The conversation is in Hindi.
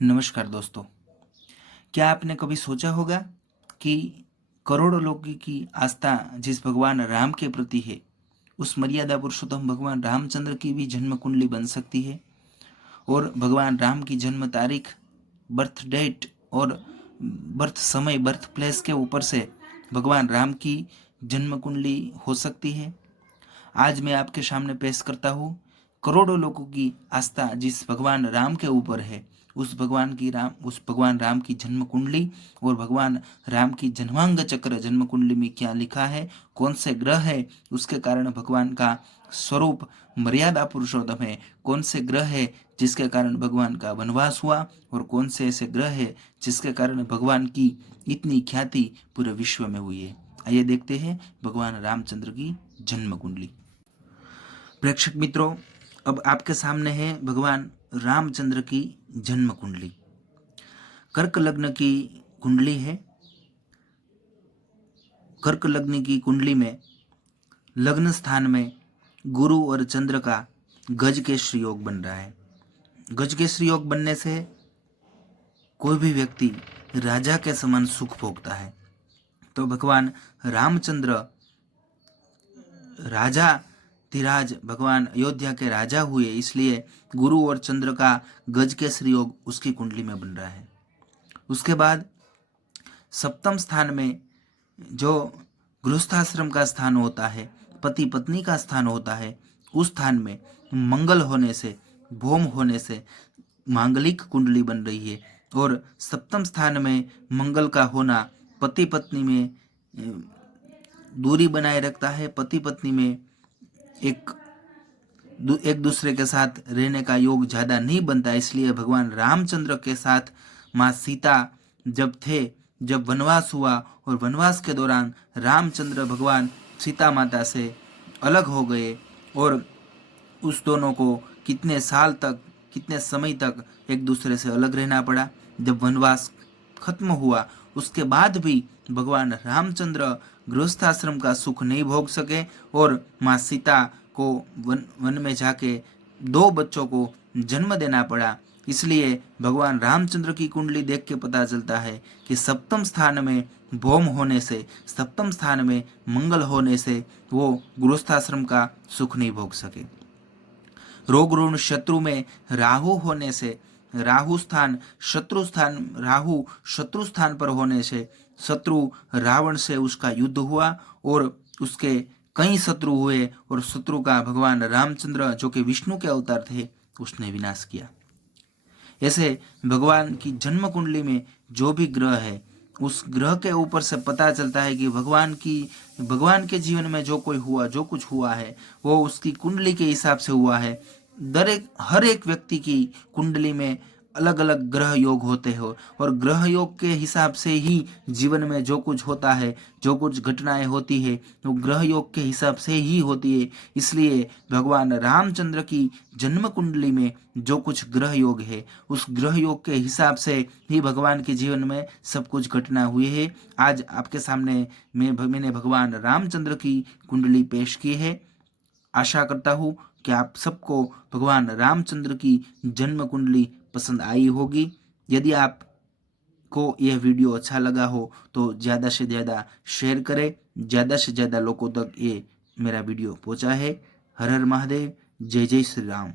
नमस्कार दोस्तों। क्या आपने कभी सोचा होगा कि करोड़ों लोगों की आस्था जिस भगवान राम के प्रति है, उस मर्यादा पुरुषोत्तम भगवान रामचंद्र की भी जन्म कुंडली बन सकती है और भगवान राम की जन्म तारीख, बर्थ डेट और बर्थ समय, बर्थ प्लेस के ऊपर से भगवान राम की जन्म कुंडली हो सकती है। आज मैं आपके सामने पेश करता हूँ करोड़ों लोगों की आस्था जिस भगवान राम के ऊपर है, उस भगवान राम की जन्म कुंडली और भगवान राम की जन्मांग चक्र जन्म कुंडली में क्या लिखा है, कौन से ग्रह है उसके कारण भगवान का स्वरूप मर्यादा पुरुषोत्तम है, कौन से ग्रह है जिसके कारण भगवान का वनवास हुआ और कौन से ऐसे ग्रह है जिसके कारण भगवान की इतनी ख्याति पूरे विश्व में हुई है। आइए देखते हैं भगवान रामचंद्र की जन्म कुंडली। प्रेक्षक मित्रों, अब आपके सामने है भगवान रामचंद्र की जन्म कुंडली। कर्क लग्न की कुंडली है। कर्क लग्न की कुंडली में लग्न स्थान में गुरु और चंद्र का गज केसरी योग बन रहा है। गज केसरी योग बनने से कोई भी व्यक्ति राजा के समान सुख भोगता है। तो भगवान रामचंद्र राजा धीराज भगवान अयोध्या के राजा हुए, इसलिए गुरु और चंद्र का गज केसरी योग उसकी कुंडली में बन रहा है। उसके बाद सप्तम स्थान में जो गृहस्थाश्रम का स्थान होता है, पति पत्नी का स्थान होता है, उस स्थान में मंगल होने से, भौम होने से मांगलिक कुंडली बन रही है। और सप्तम स्थान में मंगल का होना पति पत्नी में दूरी बनाए रखता है। पति पत्नी में एक दूसरे के साथ रहने का योग ज़्यादा नहीं बनता। इसलिए भगवान रामचंद्र के साथ माँ सीता जब वनवास हुआ और वनवास के दौरान रामचंद्र भगवान सीता माता से अलग हो गए और उस दोनों को कितने समय तक एक दूसरे से अलग रहना पड़ा। जब वनवास खत्म हुआ उसके बाद भी भगवान रामचंद्र गृहस्थाश्रम का सुख नहीं भोग सके और माँ सीता को वन में जाके 2 बच्चों को जन्म देना पड़ा। इसलिए भगवान रामचंद्र की कुंडली देख के पता चलता है कि सप्तम स्थान में भौम होने से, सप्तम स्थान में मंगल होने से वो गृहस्थाश्रम का सुख नहीं भोग सके। रोग ऋण शत्रु में राहु होने से, राहु शत्रु स्थान पर होने से शत्रु रावण से उसका युद्ध हुआ और उसके कई शत्रु हुए और शत्रु का भगवान रामचंद्र जो कि विष्णु के अवतार थे उसने विनाश किया। ऐसे भगवान की जन्म कुंडली में जो भी ग्रह है उस ग्रह के ऊपर से पता चलता है कि भगवान के जीवन में जो कुछ हुआ है वो उसकी कुंडली के हिसाब से हुआ है। हर एक व्यक्ति की कुंडली में अलग अलग ग्रह योग होते हो और ग्रह योग के हिसाब से ही जीवन में जो कुछ होता है, जो कुछ घटनाएं होती है वो ग्रह योग के हिसाब से ही होती है। इसलिए भगवान रामचंद्र की जन्म कुंडली में जो कुछ ग्रह योग है उस ग्रह योग के हिसाब से ही भगवान के जीवन में सब कुछ घटना हुई है। आज आपके सामने मैंने भगवान रामचंद्र की कुंडली पेश की है। आशा करता हूँ कि आप सबको भगवान रामचंद्र की जन्म कुंडली पसंद आई होगी। यदि आपको यह वीडियो अच्छा लगा हो तो ज़्यादा से ज़्यादा शेयर करें, ज़्यादा से ज़्यादा लोगों तक ये मेरा वीडियो पहुँचा है। हर हर महादेव, जय जय श्री राम।